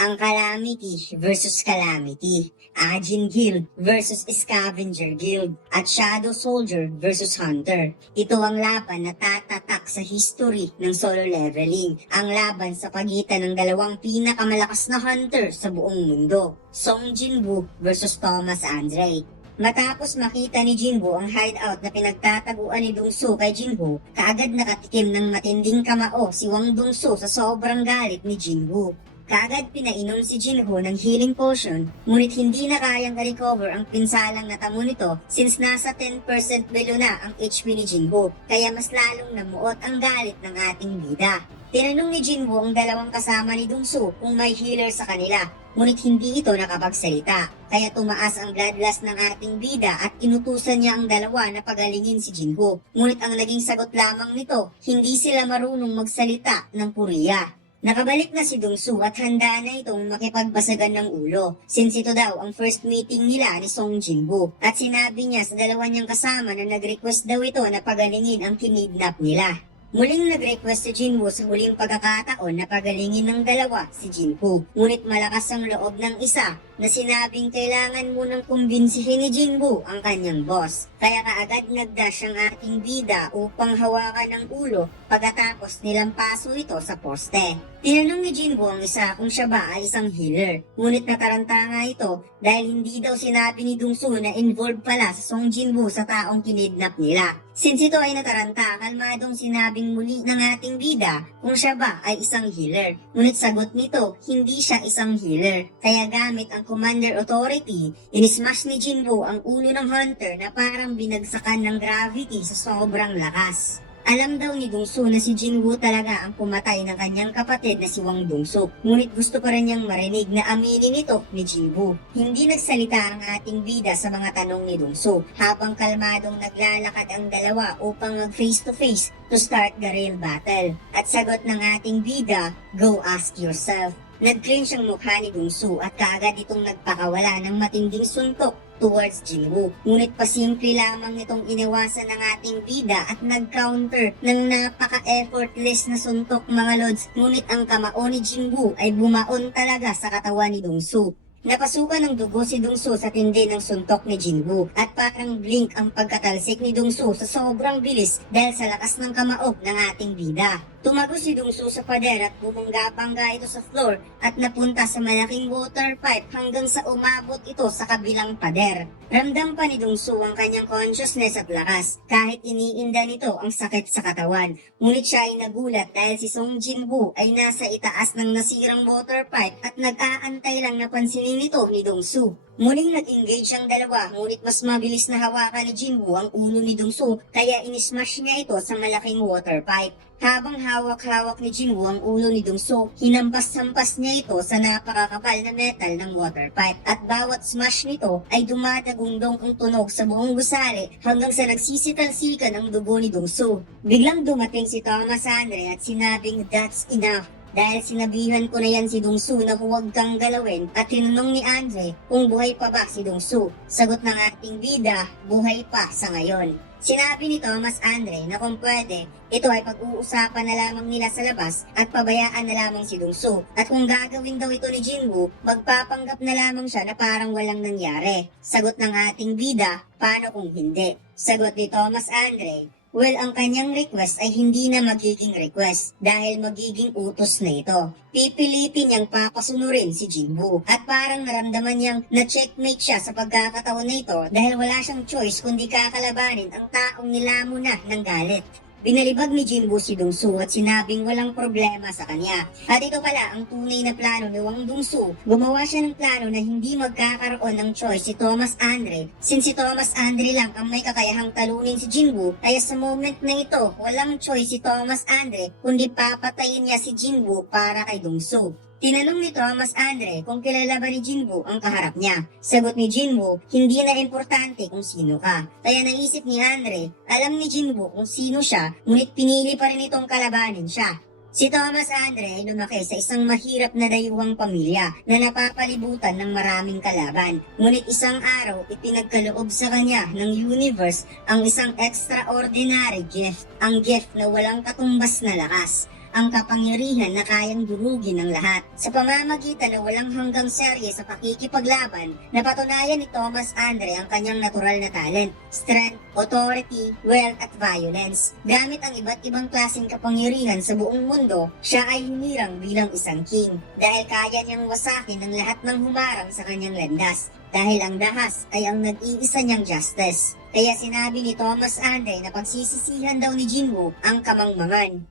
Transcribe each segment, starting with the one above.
ang Calamity versus Calamity, Ajin Guild versus Scavenger Guild, at Shadow Soldier versus Hunter. Ito ang laban na tatatak sa history ng solo leveling, ang laban sa pagitan ng dalawang pinakamalakas na hunter sa buong mundo, Song Jinwoo versus Thomas Andre. Matapos makita ni Jinwoo ang hideout na pinagtataguan ni Dongsu kay Jinwoo, kaagad nakatikim ng matinding kamao si Wang Dongsu sa sobrang galit ni Jinwoo. Kaagad pinainom si Jinwoo ng healing potion, ngunit hindi na kayang recover ang pinsalang natamo nito since nasa 10% below na ang HP ni Jinwoo, kaya mas lalong namuot ang galit ng ating bida. Tinanong ni Jinwoo ang dalawang kasama ni Dongsu kung may healer sa kanila, ngunit hindi ito nakapagsalita, kaya tumaas ang bloodlust ng ating bida at inutusan niya ang dalawa na pagalingin si Jinwoo. Ngunit ang naging sagot lamang nito, hindi sila marunong magsalita ng Korea. Nakabalik na si Dongsu at handa na itong makipagbasagan ng ulo, since ito daw ang first meeting nila ni Song Jinwoo, at sinabi niya sa dalawa niyang kasama na nag-request daw ito na pagalingin ang kinidnap nila. Muling nag-request si Jinwoo sa huling pagkakataon na pagalingin ng dalawa si Jinwoo, ngunit malakas ang loob ng isa na sinabing kailangan munang kumbinsihin ni Jinwoo ang kanyang boss. Kaya kaagad nagdash ang ating bida upang hawakan ang ulo pagkatapos nilampaso ito sa poste. Tinanong ni Jinwoo ang isa kung siya ba ay isang healer, ngunit nataranta nga ito dahil hindi daw sinabi ni Dongsu na involved pala sa Song Jinwoo sa taong kinidnap nila. Since ito ay nataranta, kalmadong sinabing muli ng ating bida kung siya ba ay isang healer. Ngunit sagot nito, hindi siya isang healer. Kaya gamit ang Commander Authority, inismash ni Jinwoo ang ulo ng hunter na parang binagsakan ng gravity sa sobrang lakas. Alam daw ni Dongsu na si Jinwoo talaga ang pumatay ng kanyang kapatid na si Wang Dongsu, ngunit gusto pa rin niyang marinig na aminin ito ni Jinwoo. Hindi nagsalita ang ating bida sa mga tanong ni Dongsu, habang kalmadong naglalakad ang dalawa upang mag face to face to start the real battle. At sagot ng ating bida, go ask yourself. Nag-clinch ang mukha ni Dongsu at kaagad itong nagpakawala ng matinding suntok towards Jinwoo. Ngunit pasimple lamang itong iniwasan ng ating bida at nag-counter ng napaka-effortless na suntok mga lods. Ngunit ang kamao ni Jinwoo ay bumaon talaga sa katawan ni Dongsu. Napasukan ng dugo si Dongsu sa tindi ng suntok ni Jinwoo at parang blink ang pagkatalsik ni Dongsu sa sobrang bilis dahil sa lakas ng kamao ng ating bida. Tumago si Dongsu sa pader at bumangga-bangga ito sa floor at napunta sa malaking water pipe hanggang sa umabot ito sa kabilang pader. Ramdam pa ni Dongsu ang kanyang consciousness at lakas kahit iniinda nito ang sakit sa katawan. Ngunit siya ay nagulat dahil si Song Jinwoo ay nasa itaas ng nasirang water pipe at nag-aantay lang na pansinin ito ni Dongsu. Muling nag-engage ang dalawa, ngunit mas mabilis na hawakan ni Jinwoo ang ulo ni Dongsu kaya inismash niya ito sa malaking water pipe. Habang hawak-hawak ni Jinwoo ang ulo ni Dongsu, hinampas-hampas niya ito sa napakakapal na metal ng water pipe at bawat smash nito ay dumadagundong ang tunog sa buong gusali hanggang sa nagsisitalsikan ang dugo ni Dongsu. Biglang dumating si Thomas Andre at sinabing that's enough. Dahil sinabihan ko na yan si Dongsu na huwag kang galawin at tinanong ni Andre kung buhay pa ba si Dongsu. Sagot ng ating bida, buhay pa sa ngayon. Sinabi ni Thomas Andre na kung pwede, ito ay pag-uusapan na lamang nila sa labas at pabayaan na lamang si Dongsu. At kung gagawin daw ito ni Jinwoo, magpapanggap na lamang siya na parang walang nangyari. Sagot ng ating bida, paano kung hindi? Sagot ni Thomas Andre, well, ang kanyang request ay hindi na magiging request dahil magiging utos na ito. Pipilitin niyang papasunurin si Jinwoo at parang naramdaman niyang na-checkmate siya sa pagkakataon na ito dahil wala siyang choice kundi kakalabanin ang taong nilamon na ng galit. Binalibag ni Jinwoo si Dongsu at sinabing walang problema sa kanya. At ito pala ang tunay na plano ni Wang Dongsu. Gumawa siya ng plano na hindi magkakaroon ng choice si Thomas Andre, since si Thomas Andre lang ang may kakayahang talunin si Jinwoo, kaya sa moment na ito, walang choice si Thomas Andre kundi papatayin niya si Jinwoo para kay Dongsu. Tinanong ni Thomas Andre kung kilala ba ni Jinwoo ang kaharap niya. Sagot ni Jinwoo, hindi na importante kung sino ka. Kaya naisip ni Andre, alam ni Jinwoo kung sino siya, ngunit pinili pa rin itong kalabanin siya. Si Thomas Andre ay lumaki sa isang mahirap na dayuhang pamilya na napapalibutan ng maraming kalaban. Ngunit isang araw, ipinagkaloob sa kanya ng universe ang isang extraordinary gift, ang gift na walang katumbas na lakas. ang kapangyarihan na kayang durugin ng lahat. Sa pamamagitan na walang hanggang serye sa pakikipaglaban, napatunayan ni Thomas Andre ang kanyang natural na talent, strength, authority, wealth at violence. Gamit ang iba't ibang klaseng kapangyarihan sa buong mundo, siya ay humirang bilang isang king dahil kaya niyang wasakin ang lahat ng humarang sa kanyang landas. Dahil ang dahas ay ang nag-iisa niyang justice. Kaya sinabi ni Thomas Andre na pagsisisihan daw ni Jinwoo ang kamangmangan.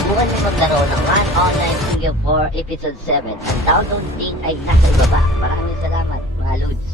Subukan niyo maglaro ng One Online Studio 4 Episode 7. Ang download link ay nasa ibaba. Maraming salamat mga Lods.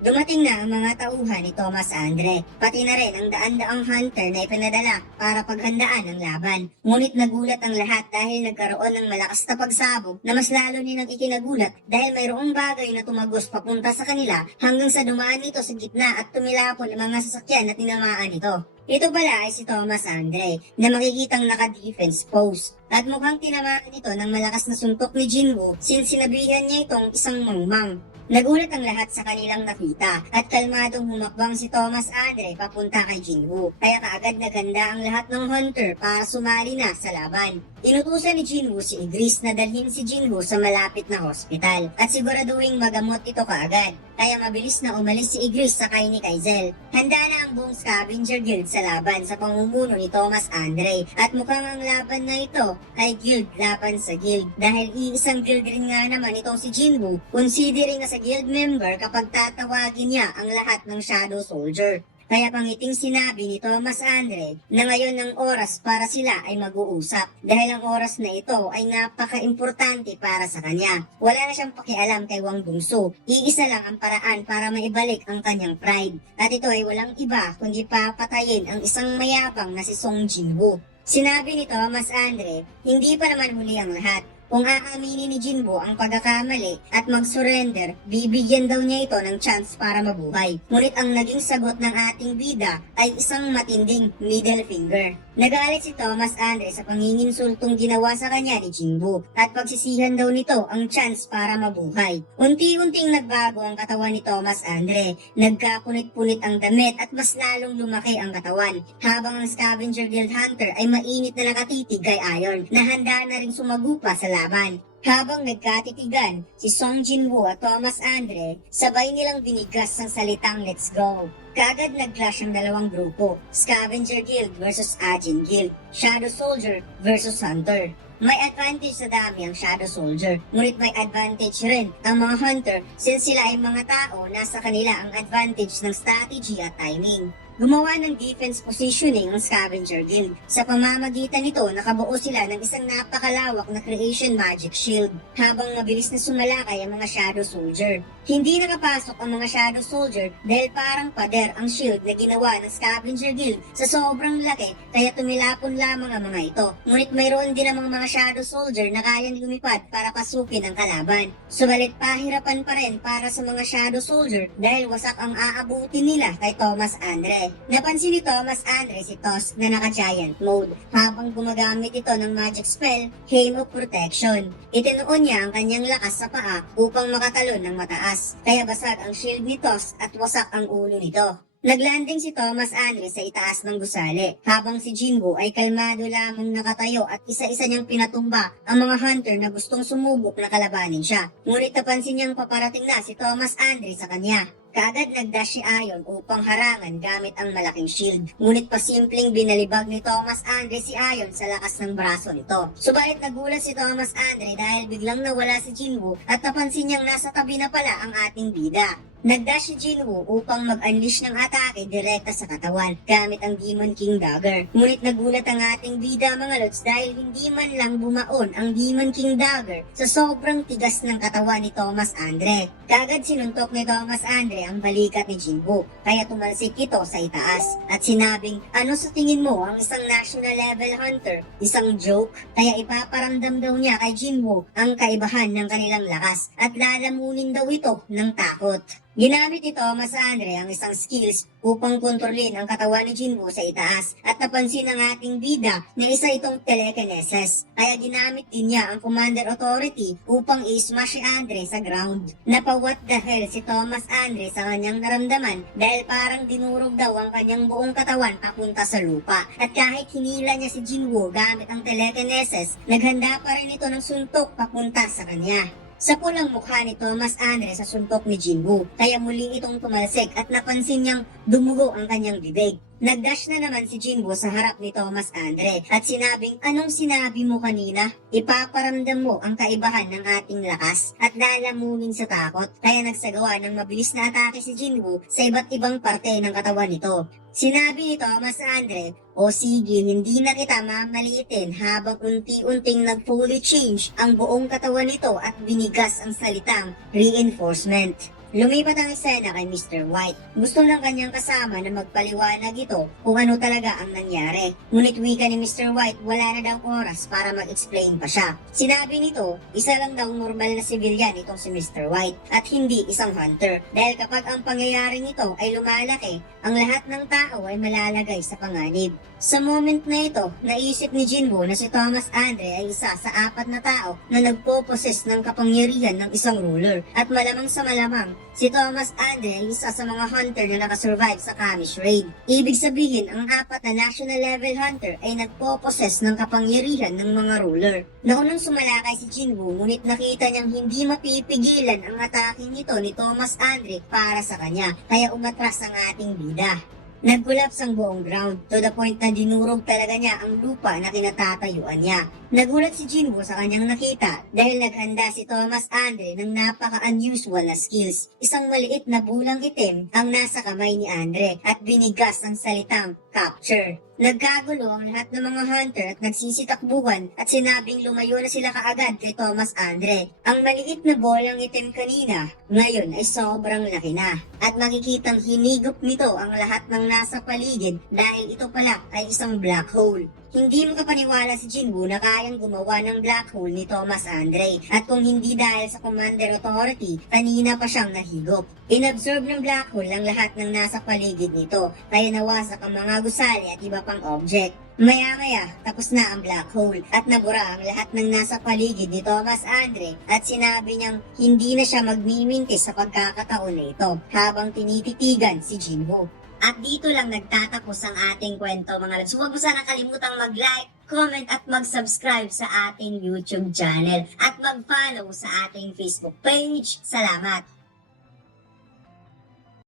Dumating na ang mga tauhan ni Thomas Andre, pati na rin ang daan-daang hunter na ipinadala para paghandaan ang laban. Ngunit nagulat ang lahat dahil nagkaroon ng malakas na pagsabog na mas lalo nilang ikinagulat dahil mayroong bagay na tumagos papunta sa kanila hanggang sa dumaan nito sa gitna at tumilapon ang mga sasakyan na tinamaan ito. Ito pala ay si Thomas Andre na makikitang naka-defense pose at mukhang tinamaan ito ng malakas na suntok ni Jinwoo since sinabihan niya itong isang mangmang. Nagulat ang lahat sa kanilang nakita at kalmadong humakbang si Thomas Andre papunta kay Jinwoo. Kaya kaagad naganda ang lahat ng hunter para sumali na sa laban. Inutusan ni Jinwoo si Igris na dalhin si Jinwoo sa malapit na hospital at siguraduhin magamot ito kaagad. Kaya mabilis na umalis si Igris sakay ni Kaizel. Handa na ang buong Scavenger Guild sa laban sa pamumuno ni Thomas Andre at mukhang ang laban na ito ay guild laban sa guild dahil iisang guild rin nga naman itong si Jinwoo, considering na sa guild member kapag tatawagin niya ang lahat ng Shadow Soldier. Kaya pangiting sinabi ni Thomas Andre na ngayon ang oras para sila ay mag-uusap dahil ang oras na ito ay napaka-importante para sa kanya. Wala na siyang pakialam kay Wang Dongsu. Iisa lang ang paraan para maibalik ang kanyang pride. At ito ay walang iba kundi papatayin ang isang mayabang na si Song Jinwoo. Sinabi ni Thomas Andre, hindi pa naman huli ang lahat. Kung aaminin ni Jinwoo ang pagkakamali at mag-surrender, bibigyan daw niya ito ng chance para mabuhay. Ngunit ang naging sagot ng ating bida ay isang matinding middle finger. Nagalit si Thomas Andre sa panginginsultong ginawa sa kanya ni Jinwoo at pagsisihan daw nito ang chance para mabuhay. Unti-unting nagbago ang katawan ni Thomas Andre, nagkapunit-punit ang damit at mas lalong lumaki ang katawan, habang ang Scavenger Guild Hunter ay mainit na nakatitig kay Iron na handa na rin sumagupa sa laban. Habang nagkatitigan, si Song Jinwoo at Thomas Andre, sabay nilang binigas ang salitang let's go. Kaagad nag-clash ang dalawang grupo, Scavenger Guild versus Ajin Guild, Shadow Soldier versus Hunter. May advantage sa dami ang Shadow Soldier, ngunit may advantage rin ang mga Hunter since sila ay mga tao, nasa kanila ang advantage ng strategy at timing. Gumawa ng defense positioning ang Scavenger Guild. Sa pamamagitan nito, nakabuo sila ng isang napakalawak na creation magic shield, habang mabilis na sumalakay ang mga Shadow Soldier. Hindi nakapasok ang mga Shadow Soldier dahil parang pader ang shield na ginawa ng Scavenger Guild sa sobrang laki, kaya tumilapon lamang ang mga ito. Ngunit mayroon din namang mga Shadow Soldier na kayang lumipad para pasukin ang kalaban. Subalit pahirapan pa rin para sa mga Shadow Soldier dahil wasak ang aabutin nila kay Thomas Andre. Napansin ni Thomas Andre si Toss na naka-giant mode habang gumagamit ito ng magic spell, Hame of Protection. Itinuon niya ang kanyang lakas sa paa upang makatalon ng mataas, kaya basag ang shield ni Toss at wasak ang ulo nito. Naglanding si Thomas Andre sa itaas ng gusali, habang si Jinwoo ay kalmado lamang nakatayo at isa-isa niyang pinatumba ang mga hunter na gustong sumubok na kalabanin siya. Ngunit napansin niyang paparating na si Thomas Andre sa kanya. Kaagad nagdash si Iron upang harangan gamit ang malaking shield. Ngunit pasimpleng binalibag ni Thomas Andre si Iron sa lakas ng braso nito. Subalit nagulat si Thomas Andre dahil biglang nawala si Jinwoo at napansin niyang nasa tabi na pala ang ating bida. Nagdash si Jinwoo upang mag-unleash ng atake direkta sa katawan gamit ang Demon King Dagger. Ngunit nagulat ang ating bida mga lods dahil hindi man lang bumaon ang Demon King Dagger sa sobrang tigas ng katawan ni Thomas Andre. Kagad sinuntok ni Thomas Andre ang balikat ni Jinwoo, kaya tumalsik ito sa itaas at sinabing, ano sa tingin mo ang isang national level hunter? Isang joke? Kaya ipaparamdam daw niya kay Jinwoo ang kaibahan ng kanilang lakas at lalamunin daw ito ng takot. Ginamit ni Thomas Andre ang isang skills upang kontrolin ang katawan ni Jinwoo sa itaas at napansin ng ating bida na isa itong telekinesis. Kaya ginamit din niya ang Commander Authority upang i-smash si Andre sa ground. Napa-what the hell si Thomas Andre sa kanyang naramdaman dahil parang dinurog daw ang kanyang buong katawan papunta sa lupa. At kahit hinila niya si Jinwoo gamit ang telekinesis, naghanda pa rin ito ng suntok papunta sa kanya. Sa pulang mukha ni Thomas Andre sa suntok ni Jinwoo, kaya muli itong tumalsik at napansin niyang dumugo ang kanyang bibig. Nagdash na naman si Jinwoo sa harap ni Thomas Andre at sinabing, "Anong sinabi mo kanina? Ipaparamdam mo ang kaibahan ng ating lakas at lalamunin sa takot." Kaya nagsagawa ng mabilis na atake si Jinwoo sa iba't ibang parte ng katawan nito. Sinabi ni Thomas Andre, "O sige, hindi na kita mamaliitin," habang unti-unting nag-fully change ang buong katawan nito at binigas ang salitang reinforcement. Lumipat ang eksena kay Mr. White. Gusto ng kanyang kasama na magpaliwanag ito kung ano talaga ang nangyari. Ngunit wika ni Mr. White, wala na daw oras para mag-explain pa siya. Sinabi nito, isa lang daw normal na civilian itong si Mr. White at hindi isang hunter. Dahil kapag ang pangyayaring ito ay lumalaki, ang lahat ng tao ay malalagay sa panganib. Sa moment na ito, naisip ni Jinwoo na si Thomas Andre ay isa sa 4 na tao na nagpo-possess ng kapangyarihan ng isang ruler. At malamang sa malamang, si Thomas Andre ay isa sa mga hunter na nakasurvive sa Kamish Raid. Ibig sabihin, ang 4 na national level hunter ay nagpo-possess ng kapangyarihan ng mga ruler. Naunang sumalakay si Jinwoo, ngunit nakita niyang hindi mapipigilan ang atake nito ni Thomas Andre para sa kanya, kaya umatras ang ating bida. Nag-collapse ang buong ground to the point na dinurog talaga niya ang lupa na kinatatayuan niya. Nagulat si Jinwoo sa kanyang nakita dahil naghanda si Thomas Andre ng napaka-unusual na skills. Isang maliit na bulang itim ang nasa kamay ni Andre at binigas ang salitang capture. Nagkagulo ang lahat ng mga hunter at nagsisitakbuhan at sinabing lumayo na sila kaagad kay Thomas Andre. Ang maliit na bolang itim kanina, ngayon ay sobrang laki na. At makikitang hinigop nito ang lahat ng nasa paligid dahil ito pala ay isang black hole. Hindi makapaniwala si Jinwoo na kayang gumawa ng black hole ni Thomas Andre at kung hindi dahil sa Commander Authority, kanina pa siyang nahigop. Inabsorb ng black hole ang lahat ng nasa paligid nito, kaya nawasak ang mga gusali at iba pang object. Maya-maya, tapos na ang black hole at nabura ang lahat ng nasa paligid ni Thomas Andre at sinabi niyang hindi na siya magmimintis sa pagkakataon na ito habang tinititigan si Jinwoo. At dito lang nagtatapos ang ating kwento mga lods. Huwag mo sanang kalimutang mag-like, comment at mag-subscribe sa ating YouTube channel at mag-follow sa ating Facebook page. Salamat!